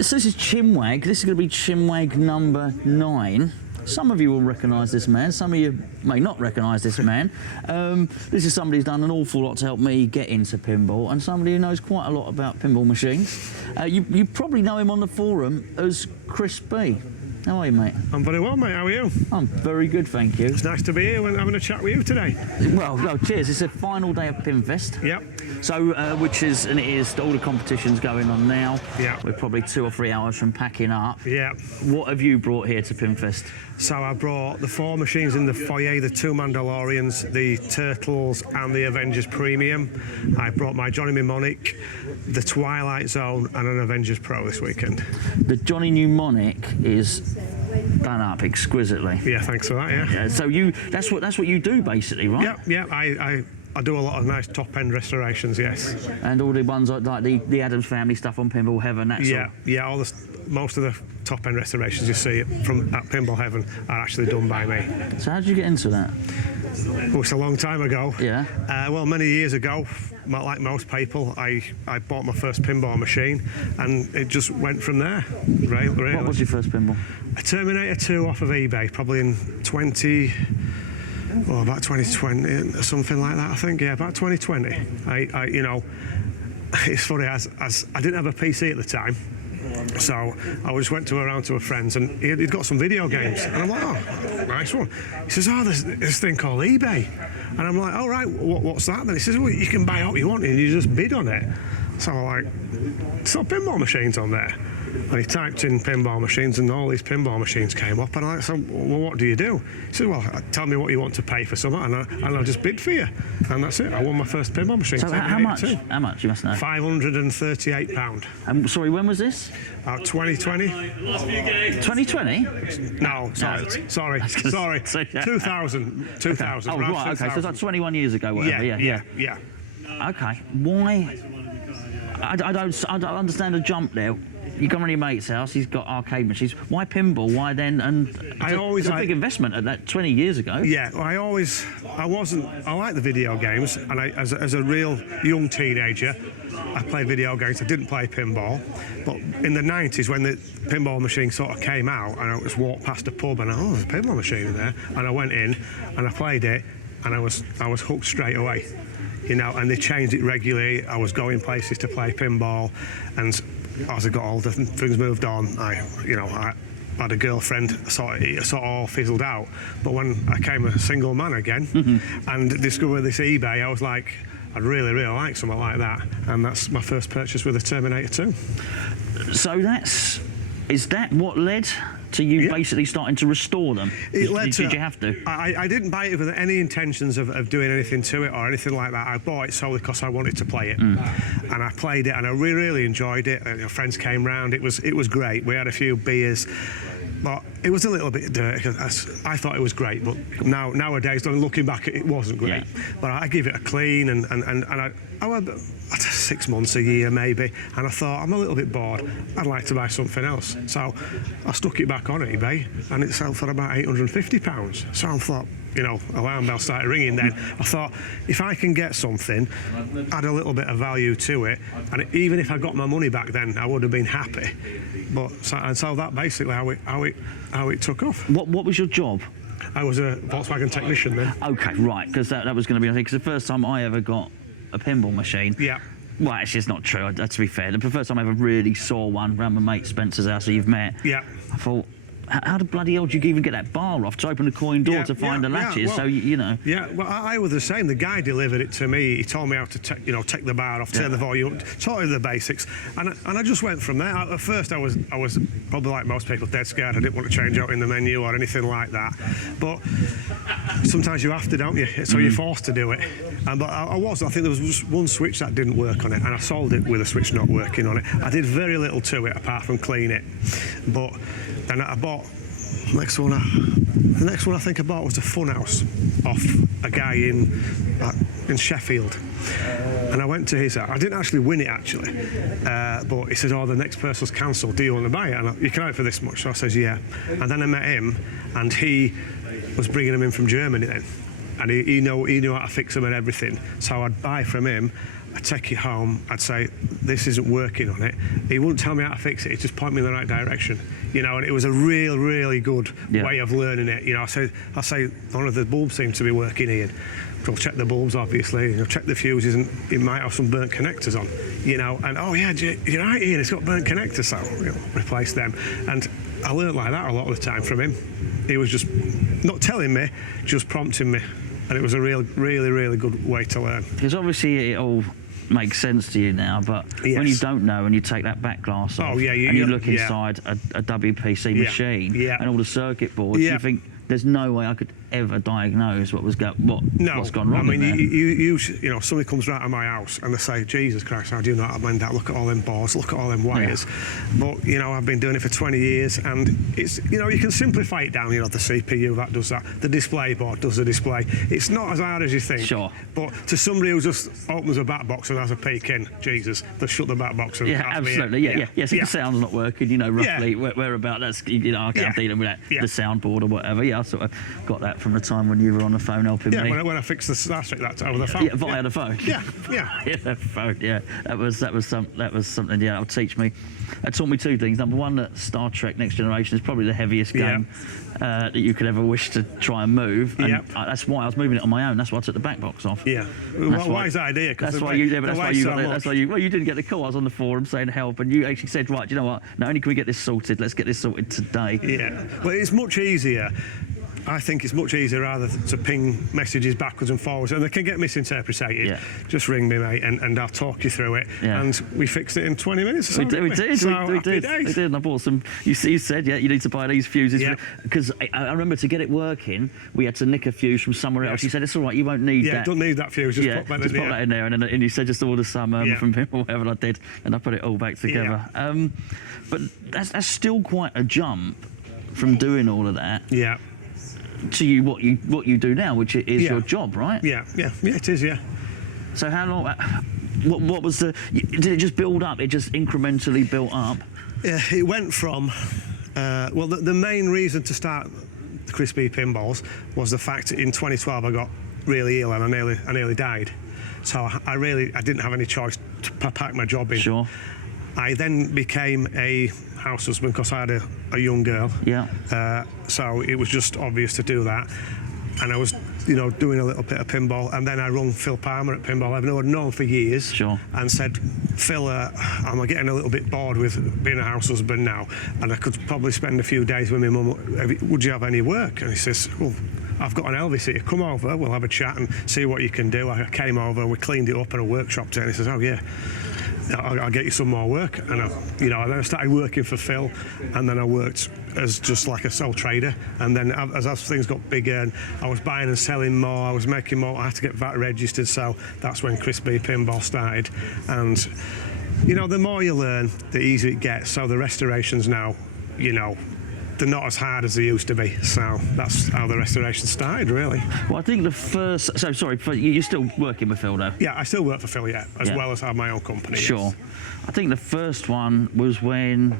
So this is Chinwag. This is going to be Chinwag number 9. Some of you will recognise this man, some of you may not recognise this man. This is somebody who's done an awful lot to help me get into pinball, and somebody who knows quite a lot about pinball machines. You probably know him on the forum as Chris B. How are you, mate? I'm very well, mate. How are you? I'm very good, thank you. It's nice to be here and having a chat with you today. Well, cheers. It's the final day of Pinfest. Yep. So, which is, and it is, all the competitions going on now. Yeah. We're probably 2 or 3 hours from packing up. Yeah. What have you brought here to Pinfest? So I brought the 4 machines in the foyer, the 2 Mandalorians, the Turtles and the Avengers Premium. I brought my Johnny Mnemonic, the Twilight Zone and an Avengers Pro this weekend. The Johnny Mnemonic is done up exquisitely. Yeah, thanks for that, yeah. So that's what you do basically, right? Yeah, I do a lot of nice top-end restorations, yes. And all the ones like the Addams Family stuff on Pinball Heaven, that's all? Yeah, most of the top-end restorations you see at Pinball Heaven are actually done by me. So how did you get into that? Well, it's a long time ago. Yeah. Well, many years ago, like most people, I bought my first pinball machine, and it just went from there. Really. What was your first pinball? A Terminator 2 off of eBay, probably in about 2020, something like that, I think. Yeah, about 2020. You know, it's funny, as I didn't have a PC at the time, so I just went around to a friend's, and he'd got some video games, and I'm like, oh, nice one. He says, oh, there's this thing called eBay, and I'm like, oh, right, what's that then? He says, well, you can buy what you want, and you just bid on it. So I'm like, so pinball machines on there. And he typed in pinball machines, and all these pinball machines came up, and I said, well, what do you do? He said, well, tell me what you want to pay for something, and I'll just bid for you. And that's it. I won my first pinball machine. So how much? How much, you must know? £538. And sorry, when was this? 2020. 2020? No, sorry. 2000. Oh, right, okay, so it's like 21 years ago, whatever. Yeah. Okay, why? I don't understand the jump there. You come to your mate's house, he's got arcade machines. Why pinball? Why then? And it's a big investment at that 20 years ago. Yeah, I like the video games, and as a real young teenager, I played video games. I didn't play pinball, but in the 90s, when the pinball machine sort of came out, and I just walked past a pub, and there's a pinball machine in there, and I went in, and I played it, and I was hooked straight away. You know, and they changed it regularly. I was going places to play pinball, and as I got older, things moved on. I had a girlfriend, sort of all fizzled out. But when I became a single man again and discovered this eBay, I was like, I'd really like something like that. And that's my first purchase with a Terminator 2. So is that what led to you basically starting to restore them? Did you have to? I didn't buy it with any intentions of doing anything to it or anything like that. I bought it solely because I wanted to play it. And I played it, and I really enjoyed it. Friends came round. It was great. We had a few beers. But it was a little bit dirty. I thought it was great, but nowadays, looking back, it wasn't great. Yeah. But I give it a clean, and I had 6 months, a year maybe, and I thought, I'm a little bit bored. I'd like to buy something else. So I stuck it back on eBay, and it sold for about £850. So I thought, alarm bell started ringing then. I thought, if I can get something, add a little bit of value to it, and even if I got my money back then, I would have been happy. And so that basically how it took off. What was your job? I was a Volkswagen technician then. Okay, right, because that was going to be, I think, because the first time I ever got a pinball machine. Yeah. Well, actually, it's not true, to be fair. The first time I ever really saw one around my mate Spencer's house that you've met, yeah. I thought, how the bloody hell do you even get that bar off to open the coin door to find the latches? Well, so Yeah, well, I was the same. The guy delivered it to me. He told me how to take the bar off, turn the volume, taught me the basics, and I just went from there. At first, I was probably like most people, dead scared. I didn't want to change out in the menu or anything like that. But sometimes you have to, don't you? So you're forced to do it. But I think there was just one switch that didn't work on it, and I sold it with a switch not working on it. I did very little to it apart from clean it. But then I bought the next one I think I bought was a Funhouse off a guy in Sheffield, and I went to his house. I didn't actually win it but he said, the next person's cancelled, do you want to buy it? And you can have it for this much. So I says, yeah. And then I met him, and he was bringing them in from Germany then, and he knew how to fix them and everything. So I'd buy from him, I'd take it home, I'd say, this isn't working on it. He wouldn't tell me how to fix it, he'd just point me in the right direction, you know, and it was a really good way of learning it. You know, I say one of the bulbs seems to be working here. We'll check the bulbs, obviously, you know, check the fuses, and it might have some burnt connectors on, you know, and oh yeah, you're right, Ian, it's got burnt connectors, so you know, replace them. And I learned like that a lot of the time from him. He was just not telling me, just prompting me, and it was a really good way to learn. Because obviously it all makes sense to you now, but when you don't know and you take that back glass off and you look inside a WPC machine and all the circuit boards, you think there's no way I could ever diagnose what's gone wrong. I mean, in there. you know, somebody comes right to my house and they say, Jesus Christ, how do you not amend that? Look at all them boards, look at all them wires. But, you know, I've been doing it for 20 years and it's, you know, you can simplify it down. You know, the CPU, that does that. The display board does the display. It's not as hard as you think. Sure. But to somebody who just opens a back box and has a peek in, Jesus, they shut the back box and absolutely. Yes, if the sound's not working, you know, roughly where about that's, you know, okay, I'm dealing with that, the soundboard or whatever. Yeah, I sort of got that from the time when you were on the phone helping me. When I fixed the static that over the phone. Yeah, via the phone. Yeah. The phone. Yeah, that was something. Yeah, that'll teach me. It taught me two things. Number one, that Star Trek Next Generation is probably the heaviest game that you could ever wish to try and move. And that's why I was moving it on my own. That's why I took the back box off. Yeah. Well, wise idea. That's why you didn't get the call. I was on the forum saying help, and you actually said, right, do you know what? Not only can we get this sorted, let's get this sorted today. Yeah. Well, it's much easier. I think it's much easier rather to ping messages backwards and forwards, and they can get misinterpreted. Yeah. Just ring me, mate, and I'll talk you through it. Yeah. And we fixed it in 20 minutes or something. We did. And I bought some. You said, you need to buy these fuses because I remember to get it working, we had to nick a fuse from somewhere else. You said it's all right, you won't need that. Yeah, don't need that fuse. Just pop that in there. And you said just order some from him or whatever. I did, and I put it all back together. Yeah. But that's still quite a jump from doing all of that. Yeah. To you, what you do now, which is your job, right? Yeah, it is, yeah. So how long? What was the? Did it just build up? It just incrementally built up. Yeah, it went from. Well, the main reason to start the Chris B Pinballs was the fact that in 2012 I got really ill and I nearly died. So I didn't have any choice to pack my job in. Sure. I then became a house husband because I had a young girl. Yeah. So it was just obvious to do that. And I was, you know, doing a little bit of pinball. And then I rung Phil Palmer at Pinball Heaven, who I'd known for years. Sure. And said, Phil, I'm getting a little bit bored with being a house husband now. And I could probably spend a few days with my mum. Would you have any work? And he says, well, I've got an Elvis here. Come over, we'll have a chat and see what you can do. I came over, we cleaned it up and I workshopped it. And he says, oh, yeah. I'll get you some more work, and then I started working for Phil, and then I worked as just like a sole trader, and then as things got bigger, and I was buying and selling more, I was making more. I had to get VAT registered, so that's when Chris B Pinball started. And you know, the more you learn, the easier it gets. So the restorations now, you know, they're not as hard as they used to be, so that's how the restoration started, really. Well, I think the first. So sorry, you're still working with Phil, though. Yeah, I still work for Phil, as well as have my own company. Sure. Yes. I think the first one was when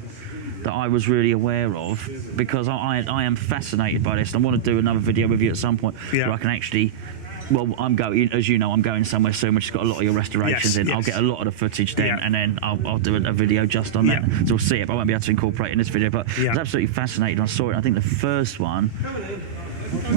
that I was really aware of, because I am fascinated by this, and I want to do another video with you at some point where I can actually. Well, I'm going, as you know, I'm going somewhere soon which has got a lot of your restorations in. I'll get a lot of the footage then, and then I'll do a video just on that. So we'll see it, but I won't be able to incorporate it in this video. But I was absolutely fascinated when I saw it. I think the first one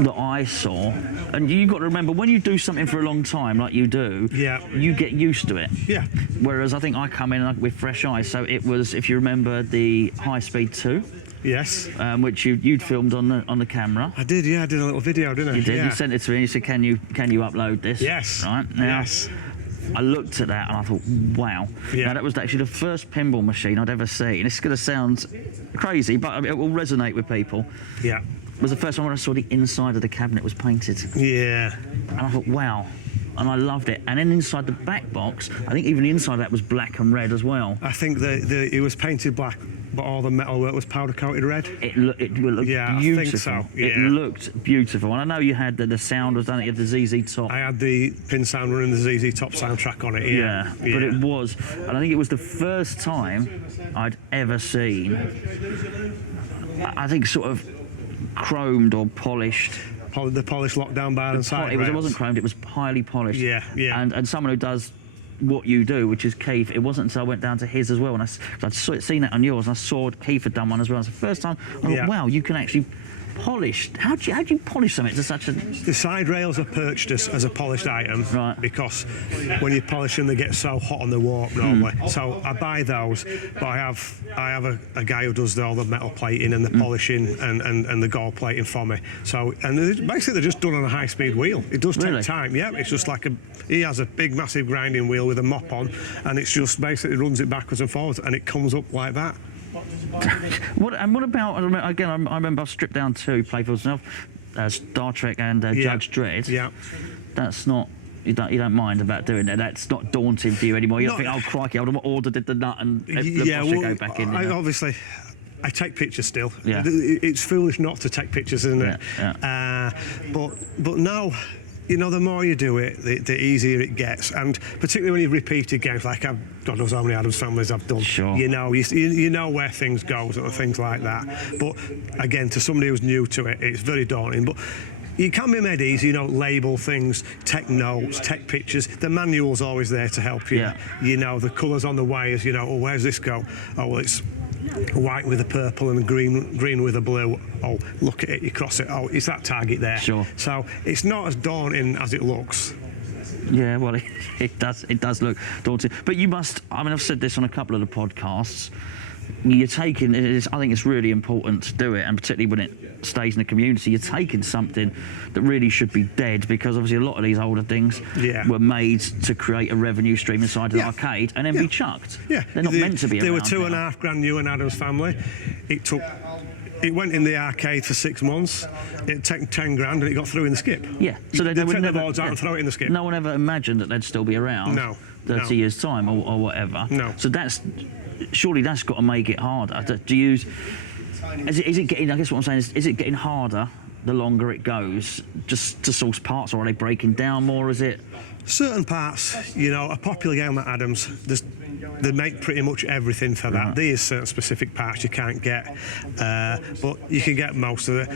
that I saw, and you've got to remember, when you do something for a long time, like you do, you get used to it. Yeah. Whereas I think I come in with fresh eyes. So it was, if you remember, the High Speed 2. Yes. Which you'd filmed on the camera. I did, I did a little video, didn't I? You did. You sent it to me and you said, can you upload this? Yes. Right now. Yes. I looked at that and I thought, wow. Yeah. Now that was actually the first pinball machine I'd ever seen. It's going to sound crazy, but it will resonate with people. Yeah. It was the first time when I saw the inside of the cabinet was painted. Yeah. And I thought, wow. And I loved it. And then inside the back box, I think even the inside of that was black and red as well. I think it was painted black, but all the metalwork was powder coated red. It looked beautiful. I think so. Yeah. It looked beautiful. And I know you had the sound was done. You had the ZZ Top. I had the pin sound running the ZZ Top soundtrack on it. Yeah. But it was, and I think it was the first time I'd ever seen, I think, sort of chromed or polished. The polished lockdown bar and side rails. It wasn't chromed, it was highly polished. Yeah, yeah. And someone who does what you do, which is Keith. It wasn't until I went down to his as well, and I'd seen it on yours, and I saw Keith had done one as well. It's the first time I thought, wow, you can actually polish. How do you polish something to such a... The side rails are purchased as a polished item, right? Because when you polish them, they get so hot on the warp normally. So I buy those, but I have a guy who does all the metal plating and the polishing and the gold plating for me. So basically they're just done on a high-speed wheel. It does take time. Yeah, it's just like he has a big, massive grinding wheel with a mop on, and it's just basically runs it backwards and forwards, and it comes up like that. What about, again, I remember I've stripped down 2 playfields now, Star Trek and Judge Dredd. Yeah. That's not, you don't mind about doing that. That's not daunting for you anymore. You don't think, oh crikey, I would have ordered the nut and go back in. Obviously, I take pictures still. Yeah. It's foolish not to take pictures, isn't it? Yeah. But now, you know, the more you do it, the easier it gets, and particularly when you've repeated games, like God knows how many Addams Families I've done. Sure. You know where things go and things like that. But again, to somebody who's new to it, it's very daunting. But you can be made easy, you know, label things, take notes, take pictures. The manual's always there to help you. Yeah. You know, the colours on the wires, you know, oh, where's this go? Oh, well, it's white with a purple and green with a blue. Oh, look at it, you cross it. Oh, it's that target there. Sure. So it's not as daunting as it looks. Yeah, well, it does look daunting. But you must, I mean, I've said this on a couple of the podcasts, you're taking, I think it's really important to do it, and particularly when it stays in the community, you're taking something that really should be dead, because obviously a lot of these older things were made to create a revenue stream inside the arcade and then be chucked. Yeah. They're not meant to be They around. were $2.5 grand new in Addams Family. It went in the arcade for 6 months. It took 10 grand and it got through in the skip. Yeah, so they would take never, the boards out and throw it in the skip. No one ever imagined that they'd still be around. No. 30 years time or whatever. No. So surely that's got to make it harder. Is it getting? I guess what I'm saying is it getting harder the longer it goes, just to source parts, or are they breaking down more? Is it? Certain parts, you know, a popular game like Addams, they make pretty much everything for that. There is certain specific parts you can't get, but you can get most of it.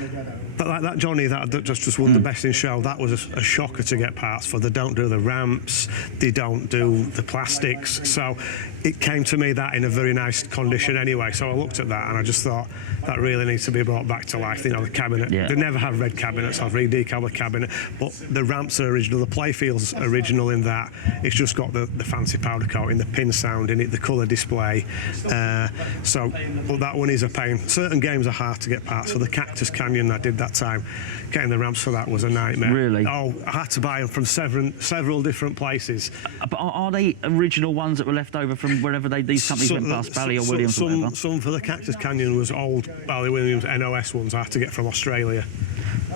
But like that Johnny that just won the best in show, that was a shocker to get parts for. They don't do the ramps, they don't do the plastics, so it came to me that in a very nice condition anyway. So I looked at that and I just thought that really needs to be brought back to life. You know, the cabinet, they never have red cabinets. I've re-decaled the cabinet, but the ramps are original, the playfield's original in that. It's just got the fancy powder coating, the pin sound in it, the colour display. But that one is a pain. Certain games are hard to get parts for. The Cactus Canyon I did that time, getting the ramps for that was a nightmare. Really? Oh, I had to buy them from several different places. But are they original ones that were left over from wherever these companies went past, Bally or Williams or whatever? Some for the Cactus Canyon was old Bally Williams NOS ones I had to get from Australia.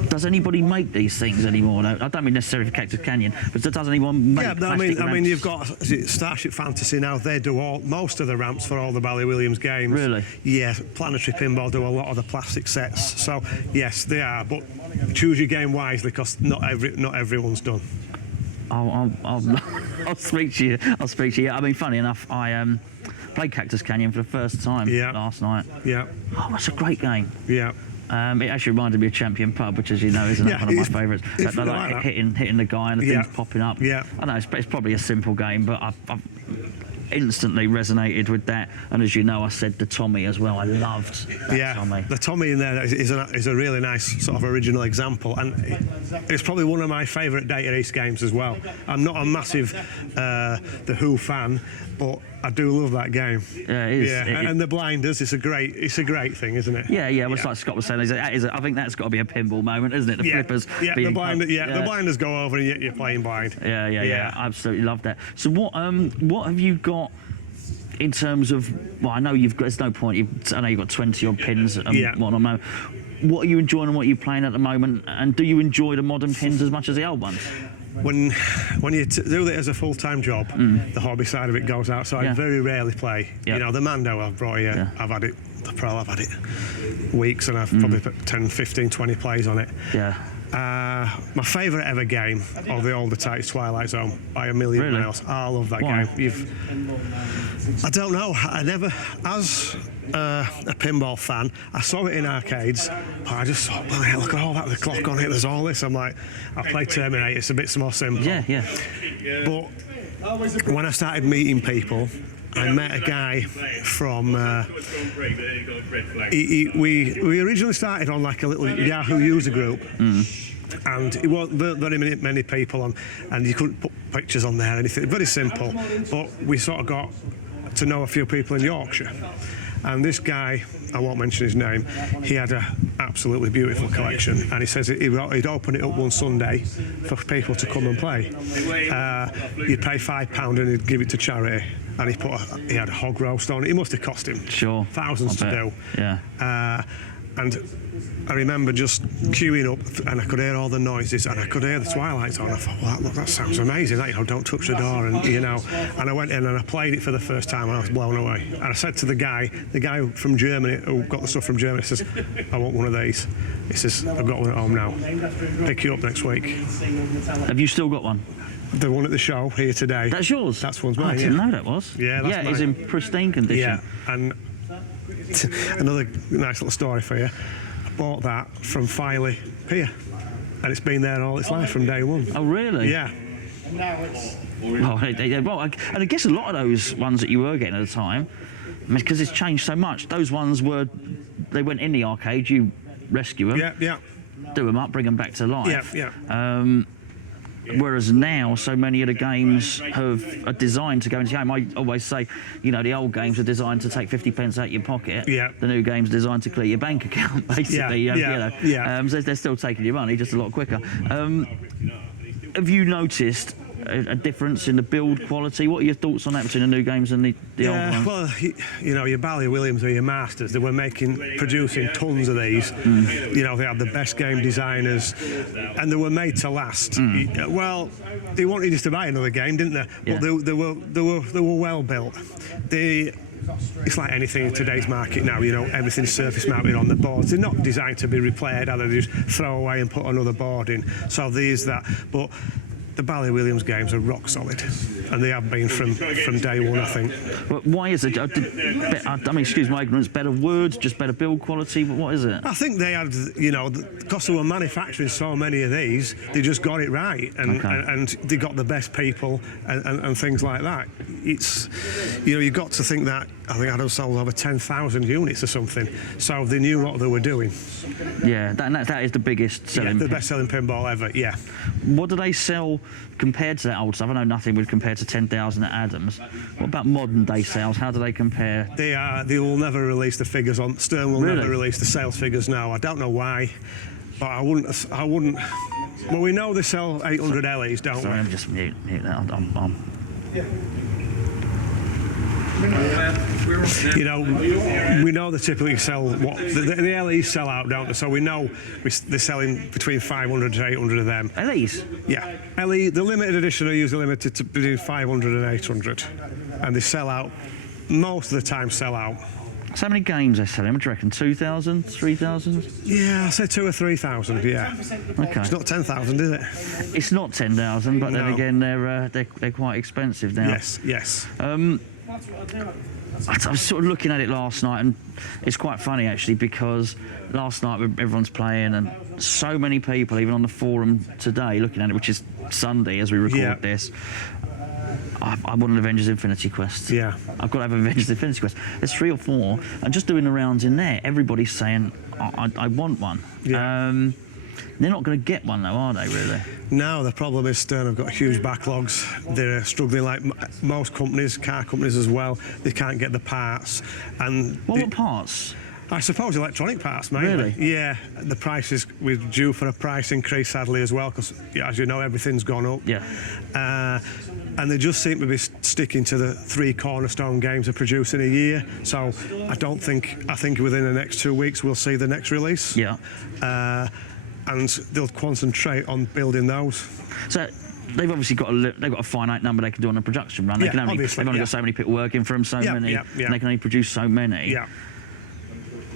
Does anybody make these things anymore? No, I don't mean necessarily for Cactus Canyon, but does anyone make plastic ramps? I mean, you've got Starship Fantasy now. They do most of the ramps for all the Bally Williams games. Really? Yeah, Planetary Pinball do a lot of the plastic sets. So yes, they are. But choose your game wisely, because not everyone's done. I'll speak to you. I mean, funny enough, I played Cactus Canyon for the first time last night. Yeah. Oh, that's a great game. Yeah. It actually reminded me of Champion Pub, which, as you know, is one of my favourites. Like hitting the guy and the things popping up. Yeah. I know it's probably a simple game, but I've instantly resonated with that. And as you know, I said the Tommy as well. I loved that Tommy. The Tommy in there is a really nice sort of original example, and it's probably one of my favourite Data East games as well. I'm not a massive The Who fan, but I do love that game. Yeah, it is. Yeah, and the blinders, it's a great thing, isn't it? Yeah. Well, it's like Scott was saying. I think that's got to be a pinball moment, isn't it? The flippers. Yeah, the blinders go over and you're playing blind. Yeah. I absolutely love that. So what have you got in terms of? Well, I know you've got. There's no point. I know you've got 20 odd pins and whatnot. What are you enjoying and what are you playing at the moment? And do you enjoy the modern pins as much as the old ones? When you do it as a full-time job, the hobby side of it goes out, so I very rarely play. You know, the Mando I've brought here, I've had it, the Pro I've had it weeks, and I've probably put 10, 15, 20 plays on it. Yeah. My favourite ever game of the older type is Twilight Zone by a million miles. I love that game. I don't know. I never, as a pinball fan, I saw it in arcades, but I just thought, well, look at all that, the clock on it, there's all this. I'm like, I'll play Terminator, it's a bit more simple. Yeah. But when I started meeting people, I met a guy from. We originally started on like a little Yahoo user group, and it wasn't very many people on, and you couldn't put pictures on there or anything. Very simple, but we sort of got to know a few people in Yorkshire. And this guy, I won't mention his name, he had an absolutely beautiful collection, and he says he'd open it up one Sunday for people to come and play. You'd pay £5 and he'd give it to charity, and he had a hog roast on it. It must have cost him thousands to do. Yeah. And I remember just queuing up, and I could hear all the noises, and I could hear the Twilight Zone. I thought, well, look, that sounds amazing. That, don't touch the door, and And I went in and I played it for the first time, and I was blown away. And I said to the guy from Germany who got the stuff from Germany, he says, I want one of these. He says, I've got one at home now. Pick you up next week. Have you still got one? The one at the show here today. That's yours? That's one's mine. I didn't know that was. Yeah, that's mine. It's in pristine condition. Yeah, and another nice little story for you. I bought that from Filey Pier, and it's been there all its life from day one. Oh, really? Yeah. Well, and I guess a lot of those ones that you were getting at the time, because it's changed so much, those ones they went in the arcade, you rescue them, do them up, bring them back to life. Whereas now, so many of the games are designed to go into the game. I always say, the old games are designed to take 50 pence out of your pocket. Yeah. The new game's designed to clear your bank account, basically. So they're still taking your money, just a lot quicker. Have you noticed a difference in the build quality? What are your thoughts on that between the new games and the old ones? Well, your Bally Williams or your Masters, they were producing tons of these. They had the best game designers, and they were made to last. Well, they wanted us to buy another game, didn't they? Yeah. But they were well built. It's like anything in today's market now, everything's surface mounted on the boards. They're not designed to be repaired, either they just throw away and put another board in. So there's that. But the Bally Williams games are rock solid, and they have been from day one, I think. But why is it? I mean, excuse my ignorance, better words, just better build quality, but what is it? I think they had, because they were manufacturing so many of these, they just got it right, and they got the best people and things like that. It's, you've got to think that, I think I'd have sold over 10,000 units or something, so they knew what they were doing. Yeah, that is the biggest selling. Yeah, the best selling pinball ever, yeah. What do they sell compared to that old stuff? I know nothing would compare to 10,000 at Adams. What about modern day sales? How do they compare? They will never release the figures on. Stern will never release the sales figures now. I don't know why, but I wouldn't. Well, we know they sell 800 LEs, don't we? Sorry, I'm just mute that. We know they typically sell what the LEs sell out, don't they? So we know they're selling between 500 to 800 of them. LEs? Yeah. LE, the limited edition are usually limited to between 500 and 800, and they sell out. Most of the time, sell out. So how many games are they selling? What do you reckon? 2,000, 3,000? Yeah, I say 2,000 or 3,000. Yeah. Okay. It's not 10,000, is it? It's not 10,000, but then again, they're quite expensive now. Yes. I was sort of looking at it last night, and it's quite funny actually, because last night everyone's playing, and so many people, even on the forum today, looking at it, which is Sunday as we record this. I want an Avengers Infinity Quest. Yeah. I've got to have an Avengers Infinity Quest. There's 3 or 4, and just doing the rounds in there, everybody's saying, I want one. Yeah. They're not going to get one though, are they, really? No, the problem is Stern have got huge backlogs. They're struggling like most companies, car companies as well. They can't get the parts. And what parts? I suppose electronic parts, mainly. Really? Yeah, the prices, we're due for a price increase, sadly, as well, because, as you know, everything's gone up. Yeah. And they just seem to be sticking to the 3 cornerstone games they're producing a year. So I think within the next 2 weeks we'll see the next release. Yeah. And they'll concentrate on building those. So they've obviously got a finite number they can do on a production run. They've only got so many people working for them, and they can only produce so many. Yeah.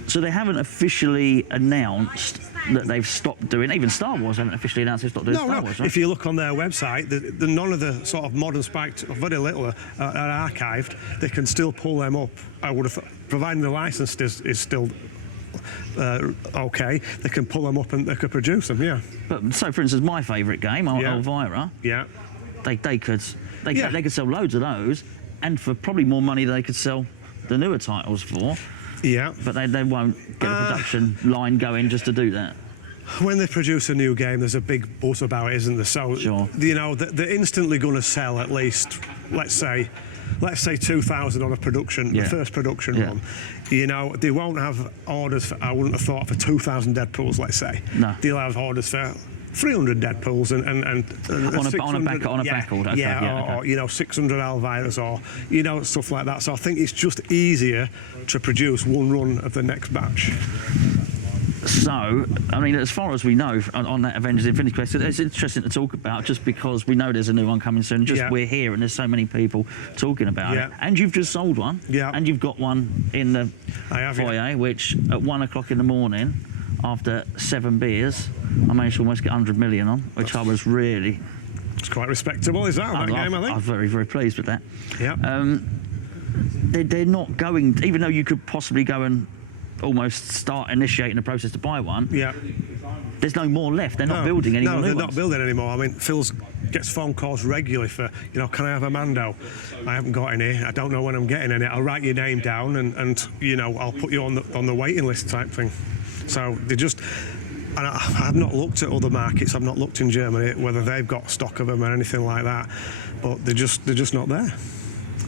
So they haven't officially announced that they've stopped doing. Even Star Wars haven't officially announced they've stopped doing Star Wars. Right? If you look on their website, none of the sort of modern spikes, very little, are archived. They can still pull them up. I would have, providing the license is still okay. They can pull them up and they could produce them. Yeah. But so, for instance, my favourite game, Elvira. Yeah. They could sell loads of those, and for probably more money than they could sell the newer titles for. Yeah. But they won't get a production line going just to do that. When they produce a new game, there's a big buzz about it, isn't there? So, sure. You know, they're instantly going to sell at least, let's say 2,000 on a production, the first production run. You know, they won't have orders for, I wouldn't have thought, for 2,000 Deadpools, let's say. No. They'll have orders for 300 Deadpools and on a back order. Okay, or you know, 600 Elviras, or you know, stuff like that. So I think it's just easier to produce one run of the next batch. So, I mean, as far as we know on that Avengers Infinity Quest, it's interesting to talk about just because we know there's a new one coming soon. We're here and there's so many people talking about it. And you've just sold one. Yeah. And you've got one in the foyer, which at 1 o'clock in the morning, after 7 beers, I managed to almost get 100 million on, which I was really... It's quite respectable, is that game, I think? I'm very, very pleased with that. Yeah. They're not going... Even though you could possibly go and almost start initiating the process to buy one, there's no more left. They're not building any more. No, they're new not ones. building anymore. I mean, Phil gets phone calls regularly for, you know, can I have a Mando? I haven't got any. I don't know when I'm getting any. I'll write your name down and you know, I'll put you on the waiting list type thing. So they just... And I've not looked at other markets. I've not looked in Germany whether they've got stock of them or anything like that. But they're just not there.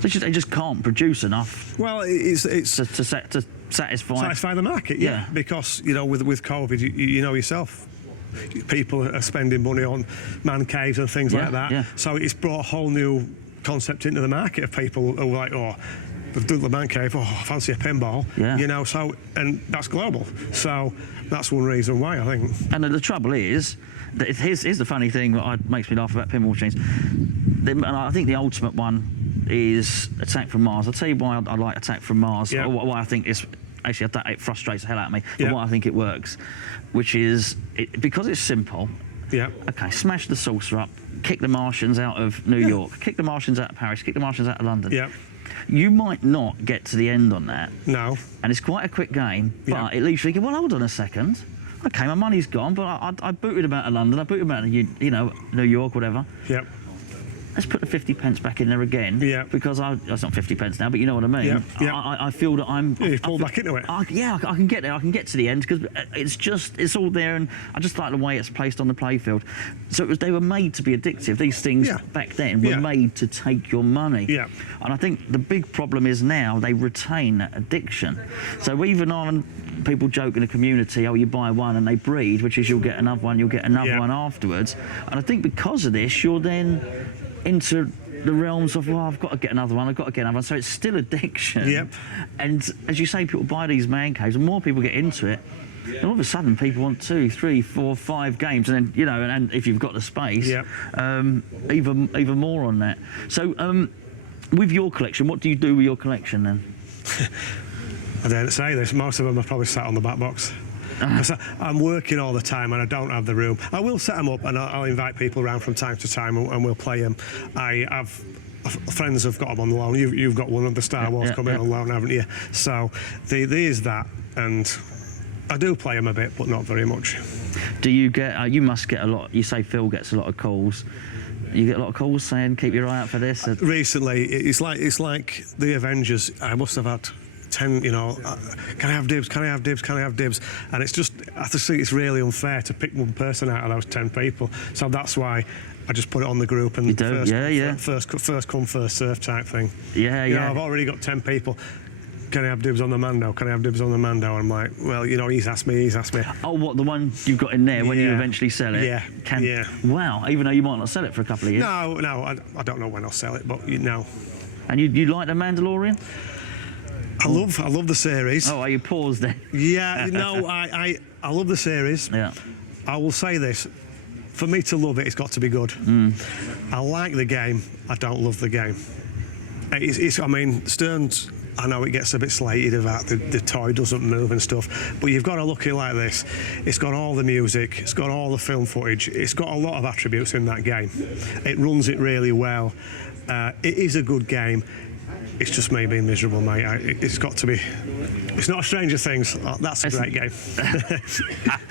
They just can't produce enough. Well, it's to satisfy the market. Yeah. Because you know, with COVID, you know yourself, people are spending money on man caves and things like that. Yeah. So it's brought a whole new concept into the market of people who are like, oh, they've done the man cave. Oh, I fancy a pinball. Yeah. You know, so and that's global. So that's one reason why I think. And the trouble is, that here's the funny thing that makes me laugh about pinball machines. And I think the ultimate one is Attack from Mars. I'll tell you why I like Attack from Mars. Or why I think it's actually it frustrates the hell out of me. But why I think it works, which is because it's simple. Yeah. Okay, smash the saucer up, kick the Martians out of New York, kick the Martians out of Paris, kick the Martians out of London. Yeah. You might not get to the end on that. No. And it's quite a quick game, but it leaves you thinking, well, hold on a second. Okay, my money's gone, but I booted them out of London, I booted them out of, you know, New York, whatever. Yep. Let's put the 50 pence back in there again. Yeah. Because that's not 50 pence now, but you know what I mean. Yeah. I feel that I'm... You pull back into it. I can get there. I can get to the end because it's all there, and I just like the way it's placed on the playfield. So they were made to be addictive. These things back then were made to take your money. Yeah. And I think the big problem is now they retain that addiction. So even on people joke in the community, oh, you buy one and they breed, which is you'll get another one, you'll get another one afterwards. And I think because of this, you're then into the realms of, well, I've got to get another one, I've got to get another one. So it's still addiction. Yep. And as you say, people buy these man caves, and more people get into it, and all of a sudden people want 2, 3, 4, 5 games, and then, you know, and if you've got the space, even more on that. So with your collection, what do you do with your collection then? I didn't say this, most of them are probably sat on the back box. I'm working all the time and I don't have the room. I will set them up and I'll invite people around from time to time and we'll play them. I have friends have got them on loan. You've got one of the Star Wars coming on loan, haven't you? So there is that, and I do play them a bit, but not very much. Do you get? You must get a lot. You say Phil gets a lot of calls. You get a lot of calls saying, "Keep your eye out for this." Recently, it's like the Avengers. I must have had 10, you know, can I have dibs, can I have dibs, can I have dibs? And it's just, I just think it's really unfair to pick one person out of those 10 people. So that's why I just put it on the group and first come, first serve type thing. You know, I've already got 10 people. Can I have dibs on the Mando? Can I have dibs on the Mando? And I'm like, well, you know, he's asked me. Oh, what, the one you've got in there when you eventually sell it? Yeah. Wow, even though you might not sell it for a couple of years. No, I don't know when I'll sell it, but you know. And you like The Mandalorian? I love the series. Oh, are you paused then? Yeah, no, I love the series. Yeah. I will say this, for me to love it, it's got to be good. I like the game, I don't love the game. I mean, Stern's I know it gets a bit slated about the toy doesn't move and stuff, but you've got to look at it like this. It's got all the music, it's got all the film footage, it's got a lot of attributes in that game. It runs it really well. It is a good game. It's just me being miserable, mate. It's got to be. It's not Stranger Things. Oh, that's a great game.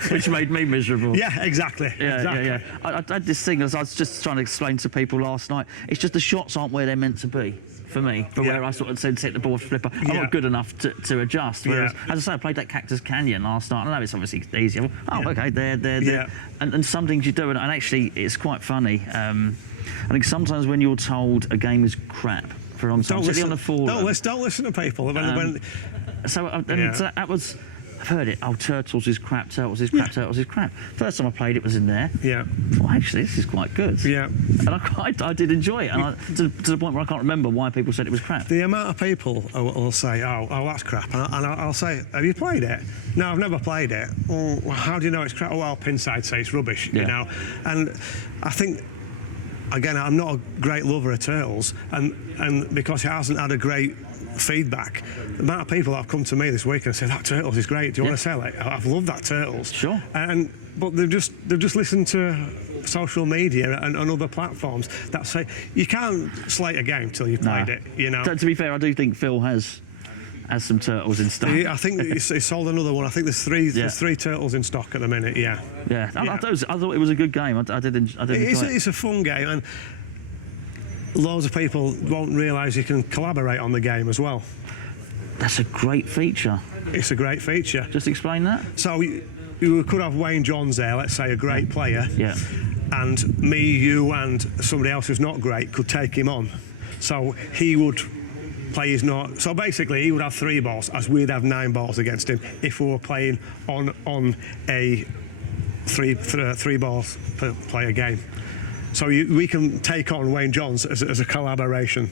Which made me miserable. Yeah, exactly. Yeah. I had this thing as I was just trying to explain to people last night. It's just the shots aren't where they're meant to be. For me, where I sort of said hit the ball flipper, I'm not good enough to adjust. Whereas, as I say, I played that Cactus Canyon last night. I know it's obviously easier. Okay, there. And some things you do, and actually, it's quite funny. I think sometimes when you're told a game is crap for a long time, particularly on the forum, don't listen to people. That was. I've heard it. Oh, Turtles is crap. Turtles is crap. Turtles is crap. First time I played it was in there. Yeah. Well, actually, this is quite good. Yeah. And I did enjoy it, and to the point where I can't remember why people said it was crap. The amount of people will say, "Oh, that's crap," and I'll say, "Have you played it?" No, I've never played it. Well, how do you know it's crap? Well, Pinside say it's rubbish. You know, and I think. Again, I'm not a great lover of Turtles, and because it hasn't had a great feedback, the amount of people that have come to me this week and said that Turtles is great. Do you want to sell it? I've loved that Turtles. Sure. But they've just listened to social media and other platforms that say you can't slate a game till you've played it. You know. To be fair, I do think Phil has some Turtles in stock. I think he sold another one. I think there's three Turtles in stock at the minute. Yeah. I thought it was a good game. I did enjoy it. It's a fun game, and loads of people won't realise you can collaborate on the game as well. That's a great feature. It's a great feature. Just explain that. So you could have Wayne Johns there, let's say, a great player. Yeah. And me, you, and somebody else who's not great could take him on. So he would play his not. So basically, he would have 3 balls, as we'd have 9 balls against him if we were playing on a three balls per player game. So we can take on Wayne Johns as a collaboration.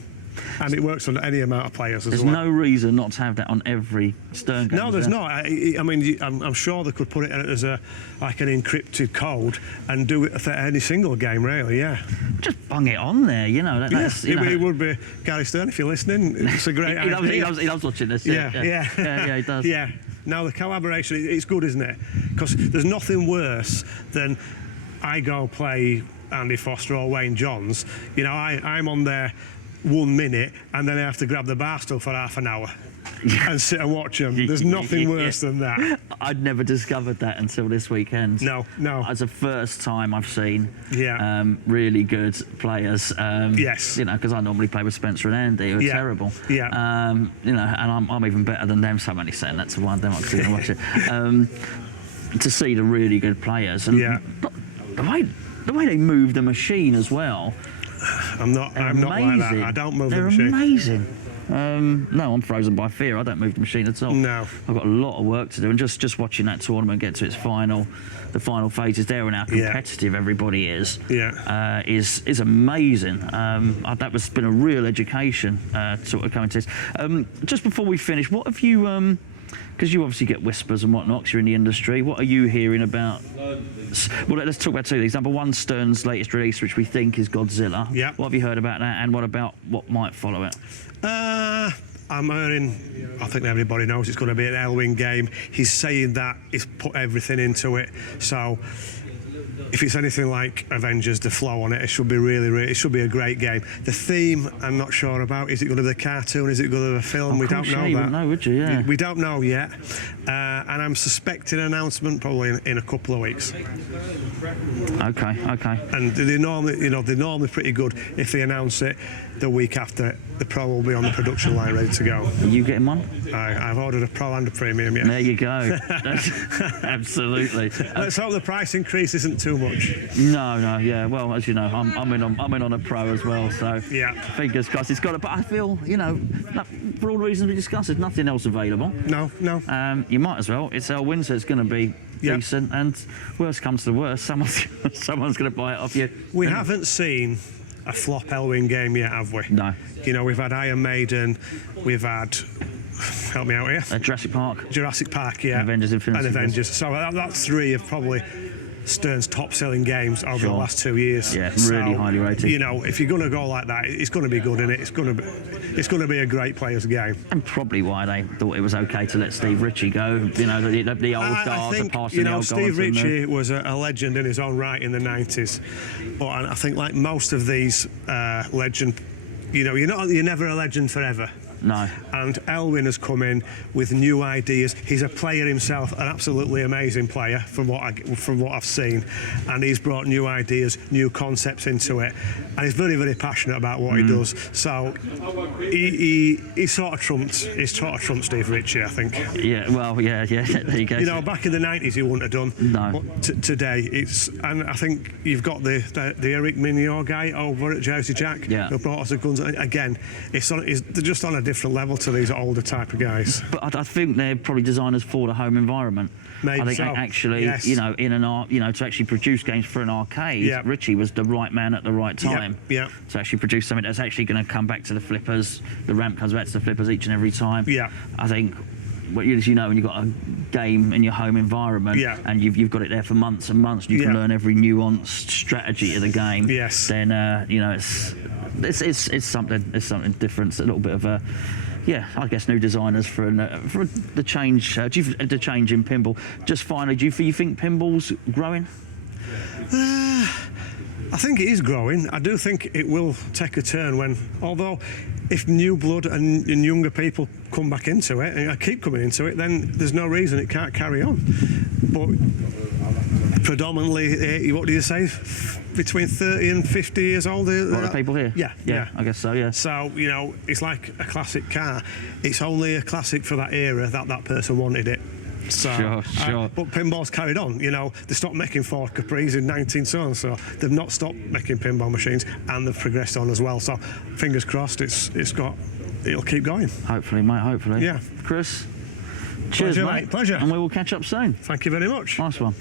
And it works on any amount of players as well. There's no reason not to have that on every Stern game. No, there's not. I mean, I'm sure they could put it as like an encrypted code and do it for any single game, really. Yeah. Just bung it on there, you know. It would be Gary Stern if you're listening. It's a great idea. He loves watching this. Yeah, he does. Yeah. Now the collaboration, it's good, isn't it? Because there's nothing worse than I go play Andy Foster or Wayne Johns. You know, I'm on there 1 minute and then I have to grab the bar stool for half an hour and sit and watch them. There's nothing worse than that. I'd never discovered that until this weekend. No. It's the first time I've seen really good players. Yes. You know, because I normally play with Spencer and Andy, who are terrible. Yeah. You know, and I'm even better than them, so I'm only saying that to one of them. I'm going to watch it. To see the really good players. And the way they move the machine as well. I'm not like that. I don't move the machine. They're amazing. No, I'm frozen by fear. I don't move the machine at all. No. I've got a lot of work to do, and just watching that tournament get to its final, the final phases there, and how competitive everybody is is amazing. That was been a real education sort of coming to this. Just before we finish, what have you? Because you obviously get whispers and whatnot, 'cause you're in the industry. What are you hearing about? Well, let's talk about 2 things. Number one, Stern's latest release, which we think is Godzilla. Yeah. What have you heard about that, and what about what might follow it? I'm hearing, I think everybody knows it's going to be an Elwyn game. He's saying that he's put everything into it. So if it's anything like Avengers, the flow on it, it should be it should be a great game. The theme, I'm not sure about. Is it going to be a cartoon? Is it going to be a film? We don't know that. You wouldn't know, would you? Yeah. We don't know yet. And I'm suspecting an announcement probably in a couple of weeks. Okay. And they're normally pretty good if they announce it the week after. The Pro will be on the production line ready to go. Are you getting one? I've ordered a Pro and a Premium, yeah. There you go. Absolutely. Let's hope the price increase isn't too much. No, yeah. Well, as you know, I'm in on a Pro as well, so fingers crossed. It's got it, but I feel, you know, for all the reasons we discussed, there's nothing else available. No. You might as well. It's Elwyn, so it's going to be decent, and worst comes to worst, someone's going to buy it off you. We haven't seen a flop Elwyn game yet, have we? No. You know, we've had Iron Maiden, we've had, help me out here. Jurassic Park, yeah. and Avengers Infinity. And Avengers. So that's 3 of probably Stern's top-selling games over the last 2 years. Yeah, really highly rated. You know, if you're going to go like that, it's going to be good, and it's going to be a great player's game. And probably why they thought it was okay to let Steve Ritchie go. You know, the old guard, I think, the passing you the know, old Steve guards and Ritchie was a legend in his own right in the 90s. But I think, like most of these legend, you know, you're never a legend forever. No. And Elwyn has come in with new ideas. He's a player himself, an absolutely amazing player from what I've seen, and he's brought new ideas, new concepts into it, and he's very, very passionate about what he does. So he sort of trumped Steve Ritchie, I think. Yeah, well, yeah, there you go. You know, back in the 90s he wouldn't have done. No. But today and I think you've got the Eric Mignot guy over at Jersey Jack, who brought us a Gonzo. Again, they're just on a different level to these older type of guys. But I think they're probably designers for the home environment. Maybe I think so. Actually, Yes. you know, to actually produce games for an arcade, Ritchie was the right man at the right time. Yeah. To actually produce something that's actually going to come back to the flippers. The ramp comes back to the flippers each and every time. Yeah. I think, as you know, when you've got a game in your home environment and you've got it there for months and months, you can learn every nuanced strategy of the game. Yes. Then you know, it's something different. It's a little bit of a. Yeah, I guess new designers for the change. The change in pinball. Just finally, do you think pinball's growing? I think it is growing. I do think it will take a turn although if new blood and younger people come back into it and keep coming into it, then there's no reason it can't carry on. But predominantly, what do you say? Between 30 and 50 years old. A lot of people here. Yeah, I guess so. Yeah. So you know, it's like a classic car. It's only a classic for that era that person wanted it. So, sure. But pinball's carried on. You know, they stopped making Ford Capris in 19 so they've not stopped making pinball machines, and they've progressed on as well. So, fingers crossed, it'll keep going. Hopefully, mate. Hopefully. Yeah. Chris. Cheers, Pleasure, mate. Pleasure. And we will catch up soon. Thank you very much. Nice one.